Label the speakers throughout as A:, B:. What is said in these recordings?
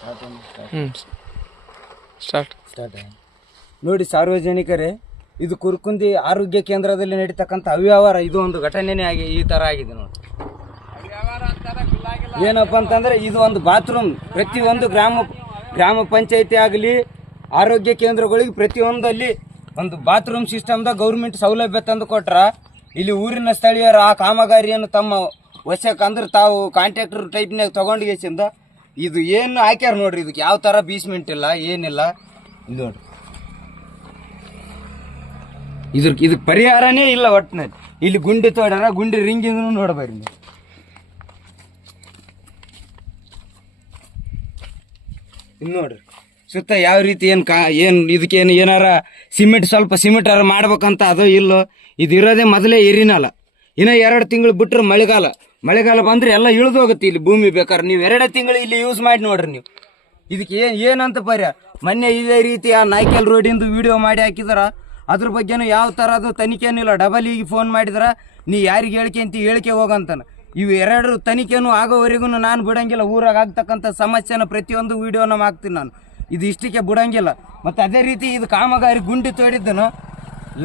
A: ಹ್ಞೂ start
B: start ನೋಡಿ ಸಾರ್ವಜನಿಕರೇ ಇದು ಕುರ್ಕುಂದಿ ಆರೋಗ್ಯ ಕೇಂದ್ರದಲ್ಲಿ ನಡೀತಕ್ಕಂಥ ಅವ್ಯವಹಾರ ಇದು ಒಂದು ಘಟನೆನೇ ಆಗಿ ಈ ತರ ಆಗಿದೆ ನೋಡಿ. ಏನಪ್ಪ ಅಂತಂದ್ರೆ ಇದು ಒಂದು ಬಾತ್ರೂಮ್. ಪ್ರತಿಯೊಂದು ಗ್ರಾಮ ಗ್ರಾಮ ಪಂಚಾಯತಿ ಆಗಲಿ ಆರೋಗ್ಯ ಕೇಂದ್ರಗಳಿಗೆ ಪ್ರತಿಯೊಂದಲ್ಲಿ ಒಂದು ಬಾತ್ರೂಮ್ ಸಿಸ್ಟಮ್ದಾಗ ಗೌರ್ಮೆಂಟ್ ಸೌಲಭ್ಯ ತಂದು ಕೊಟ್ರ ಇಲ್ಲಿ ಊರಿನ ಸ್ಥಳೀಯರು ಆ ಕಾಮಗಾರಿಯನ್ನು ತಮ್ಮ ವಶಕ್ಕೆ ಅಂದ್ರೆ ತಾವು ಕಾಂಟ್ರಾಕ್ಟರ್ ಟೈಪ್ನಾಗ ತಗೊಂಡು ಗೆಸಿಂದ ಇದು ಏನು ಹಾಕ್ಯಾರ ನೋಡ್ರಿ, ಇದಕ್ಕೆ ಯಾವ ಥರ ಬೀಸ್ಮೆಂಟ್ ಇಲ್ಲ, ಏನಿಲ್ಲ. ಇದು ನೋಡ್ರಿ. ಇದ್ರ ಇದಕ್ಕೆ ಪರಿಹಾರನೇ ಇಲ್ಲ ಒಟ್ಟಿನಲ್ಲಿ ಇಲ್ಲಿ ಗುಂಡಿ ತೋಡ್ಯಾರ, ಗುಂಡಿ ರಿಂಗ್ ನೋಡ್ಬರ್ರಿ ನೀವು. ಇನ್ನು ನೋಡ್ರಿ. ಸುತ್ತ ಯಾವ ರೀತಿ ಏನು ಕಾ ಏನು ಇದಕ್ಕೇನು ಏನಾರ ಸಿಮೆಂಟ್ ಸ್ವಲ್ಪ ಸಿಮೆಂಟ್ ಮಾಡ್ಬೇಕಂತ ಅದು ಇಲ್ಲೋ. ಇದು ಇರೋದೇ ಮೊದಲೇ ಎರಿನಲ್ಲ ಇನ್ನು ಎರಡು ತಿಂಗಳು ಬಿಟ್ರೆ ಮಳೆಗಾಲ. ಮಳೆಗಾಲ ಬಂದ್ರೆ ಎಲ್ಲ ಇಳಿದು ಹೋಗುತ್ತೆ ಇಲ್ಲಿ ಭೂಮಿ ಬೇಕಾದ್ರೆ. ನೀವು ಎರಡೇ ತಿಂಗಳು ಇಲ್ಲಿ ಯೂಸ್ ಮಾಡಿ ನೋಡ್ರಿ ನೀವು. ಇದಕ್ಕೆ ಏನು ಏನಂತ ಪರ್ಯ? ಮೊನ್ನೆ ಇದೇ ರೀತಿ ಆ ನಾಯ್ಕಲ್ ರೋಡಿಂದು ವಿಡಿಯೋ ಮಾಡಿ ಹಾಕಿದಾರ. ಅದ್ರ ಬಗ್ಗೆನೂ ಯಾವ ಥರದ್ದು ತನಿಖೆನೂ ಇಲ್ಲ. ಡಬಲ್ ಈಗ ಫೋನ್ ಮಾಡಿದ್ರ. ನೀ ಯಾರಿಗೆ ಹೇಳ್ಕೊಂತ ಹೇಳಿಕೆ ಹೋಗಂತಾನ. ಇವು ಎರಡು ತನಿಖೆನೂ ಆಗೋವರೆಗೂ ನಾನು ಬಿಡಂಗಿಲ್ಲ. ಊರಾಗ ಆಗ್ತಕ್ಕಂಥ ಸಮಸ್ಯೆನ ಪ್ರತಿಯೊಂದು ವಿಡಿಯೋನ ಹಾಕ್ತೀನಿ ನಾನು. ಇದು ಇಷ್ಟಕ್ಕೆ ಬಿಡಂಗಿಲ್ಲ. ಮತ್ತು ಅದೇ ರೀತಿ ಇದು ಕಾಮಗಾರಿ ಗುಂಡಿ ತೋಡಿದ್ದನು.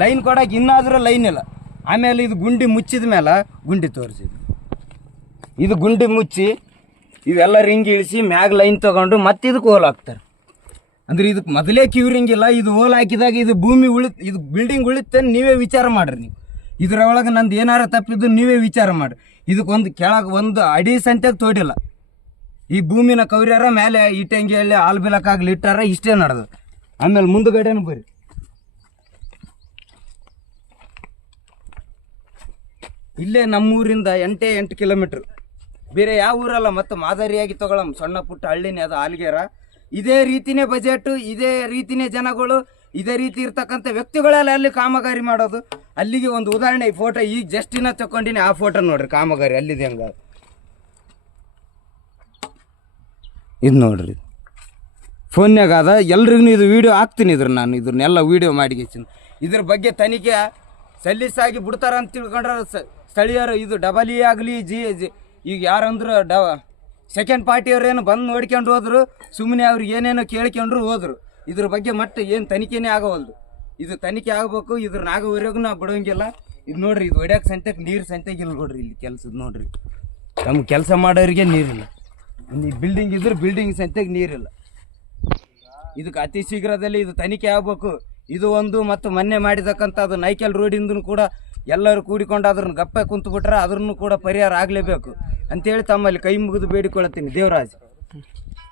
B: ಲೈನ್ ಕೊಡೋಕೆ ಇನ್ನಾದರೂ ಲೈನ್ ಇಲ್ಲ. ಆಮೇಲೆ ಇದು ಗುಂಡಿ ಮುಚ್ಚಿದ ಮೇಲೆ ಗುಂಡಿ ತೋರಿಸಿದ್ದು ಇದು. ಗುಂಡಿ ಮುಚ್ಚಿ ಇವೆಲ್ಲ ರಿಂಗ್ ಇಳಿಸಿ ಮ್ಯಾಗ್ ಲೈನ್ ತಗೊಂಡು ಮತ್ತೆ ಇದಕ್ಕೆ ಹೋಲ್ ಹಾಕ್ತಾರೆ. ಅಂದ್ರೆ ಇದಕ್ಕೆ ಮೊದಲೇ ಕ್ಯೂರಿಂಗ್ ಇಲ್ಲ, ಇದು ಹೋಲ್ ಹಾಕಿದಾಗ ಇದು ಭೂಮಿ ಉಳಿ, ಇದು ಬಿಲ್ಡಿಂಗ್ ಉಳಿತೆ ನೀವೇ ವಿಚಾರ ಮಾಡ್ರಿ ನೀವು. ಇದರೊಳಗೆ ನಂದು ಏನಾರ ತಪ್ಪಿದ್ದು ನೀವೇ ವಿಚಾರ ಮಾಡ್ರಿ. ಇದಕ್ಕೊಂದು ಕೆಳಗೆ ಒಂದು ಅಡಿ ಸಂತ್ಯಾಗ ತೋಡಿಲ್ಲ. ಈ ಭೂಮಿನ ಕವರ್ಯಾರ ಮೇಲೆ ಇಟ್ಟಂಗಿ ಹೇಳಿ ಹಾಲ್ ಬಿಲಕ್ಕಾಗ್ಲಿ ಇಟ್ಟಾರ ಇಷ್ಟೇ ನಡೆದು ಆಮೇಲೆ ಮುಂದ್ಗಡೆನೂ ಬರ್ರಿ. ಇಲ್ಲೇ ನಮ್ಮೂರಿಂದ ಎಂಟೇ ಎಂಟು ಕಿಲೋಮೀಟ್ರ್. ಬೇರೆ ಯಾವ ಊರಲ್ಲ, ಮತ್ತು ಮಾದರಿಯಾಗಿ ತಗೊಳ್ಳಮ್ ಸಣ್ಣ ಪುಟ್ಟ ಹಳ್ಳಿನೇ ಅದು, ಆಲ್ಗೇರ. ಇದೇ ರೀತಿನೇ ಬಜೆಟ್ ಇದೇ ರೀತಿನೇ ಜನಗಳು, ಇದೇ ರೀತಿ ಇರ್ತಕ್ಕಂಥ ವ್ಯಕ್ತಿಗಳೆಲ್ಲ ಅಲ್ಲಿ ಕಾಮಗಾರಿ ಮಾಡೋದು. ಅಲ್ಲಿಗೆ ಒಂದು ಉದಾಹರಣೆ, ಈ ಫೋಟೋ ಈಗ ಜಸ್ಟಿನ ತಕೊಂಡಿನಿ ಆ ಫೋಟೋ ನೋಡ್ರಿ, ಕಾಮಗಾರಿ ಅಲ್ಲಿದೆ ಹಂಗ. ಇದು ನೋಡ್ರಿ. ಫೋನ್ಯಾಗ ಅದ, ಎಲ್ರಿಗೂ ಇದು ವಿಡಿಯೋ ಹಾಕ್ತೀನಿ ಇದ್ರ ನಾನು, ಇದ್ರನ್ನೆಲ್ಲ ವಿಡಿಯೋ ಮಾಡಿ ಇದ್ರ ಬಗ್ಗೆ ತನಿಖೆ ಸಲ್ಲಿಸಾಗಿ ಬಿಡ್ತಾರ ಅಂತ ತಿಳ್ಕೊಂಡ್ರೆ ಸ್ಥಳೀಯರು ಇದು ಡಬಲ್ ಇ ಆಗಲಿ, ಜಿ ಜಿ, ಈಗ ಯಾರಂದ್ರೆ ಡ ಸೆಕೆಂಡ್ ಪಾರ್ಟಿಯವರೇನು ಬಂದು ನೋಡ್ಕೊಂಡು ಹೋದ್ರು ಸುಮ್ಮನೆ ಅವ್ರಿಗೆ ಏನೇನೋ ಕೇಳ್ಕೊಂಡ್ರು ಹೋದ್ರು. ಇದ್ರ ಬಗ್ಗೆ ಮತ್ತೆ ಏನು ತನಿಖೆನೇ ಆಗವಲ್ದು. ಇದು ತನಿಖೆ ಆಗಬೇಕು, ಇದ್ರ ಆಗೋವರೆಗೂ ನಾವು ಬಿಡೋಂಗಿಲ್ಲ. ಇದು ನೋಡ್ರಿ, ಇದು ಹೊಡ್ಯಾಕ ಸಂತೆಗೆ ನೀರು ಸಂತೆಗೆ ಇಲ್ಲ ನೋಡ್ರಿ ಇಲ್ಲಿ ಕೆಲ್ಸದ ನೋಡ್ರಿ. ನಮ್ಗೆ ಕೆಲಸ ಮಾಡೋರಿಗೆ ನೀರಿಲ್ಲ. ಇಲ್ಲಿ ಬಿಲ್ಡಿಂಗ್ ಇದ್ರೆ ಬಿಲ್ಡಿಂಗ್ ಸಂತೆಗೆ ನೀರಿಲ್ಲ. ಇದಕ್ಕೆ ಅತಿ ಶೀಘ್ರದಲ್ಲಿ ಇದು ತನಿಖೆ ಆಗಬೇಕು. ಇದು ಒಂದು ಮತ್ತು ಮೊನ್ನೆ ಮಾಡಿದಕ್ಕಂಥ ಅದು ನೈಕಲ್ ರೋಡಿಂದೂ ಕೂಡ ಎಲ್ಲರೂ ಕೂಡಿಕೊಂಡು ಅದ್ರನ್ನ ಗಪ್ಪೆ ಕುಂತು ಬಿಟ್ರೆ ಅದ್ರನ್ನು ಕೂಡ ಪರಿಹಾರ ಆಗಲೇಬೇಕು. ಅಂತೇಳಿ ತಮ್ಮಲ್ಲಿ ಕೈ ಮುಗಿದು ಬೇಡಿಕೊಳ್ಳುತ್ತೀನಿ ದೇವರಾಜ್.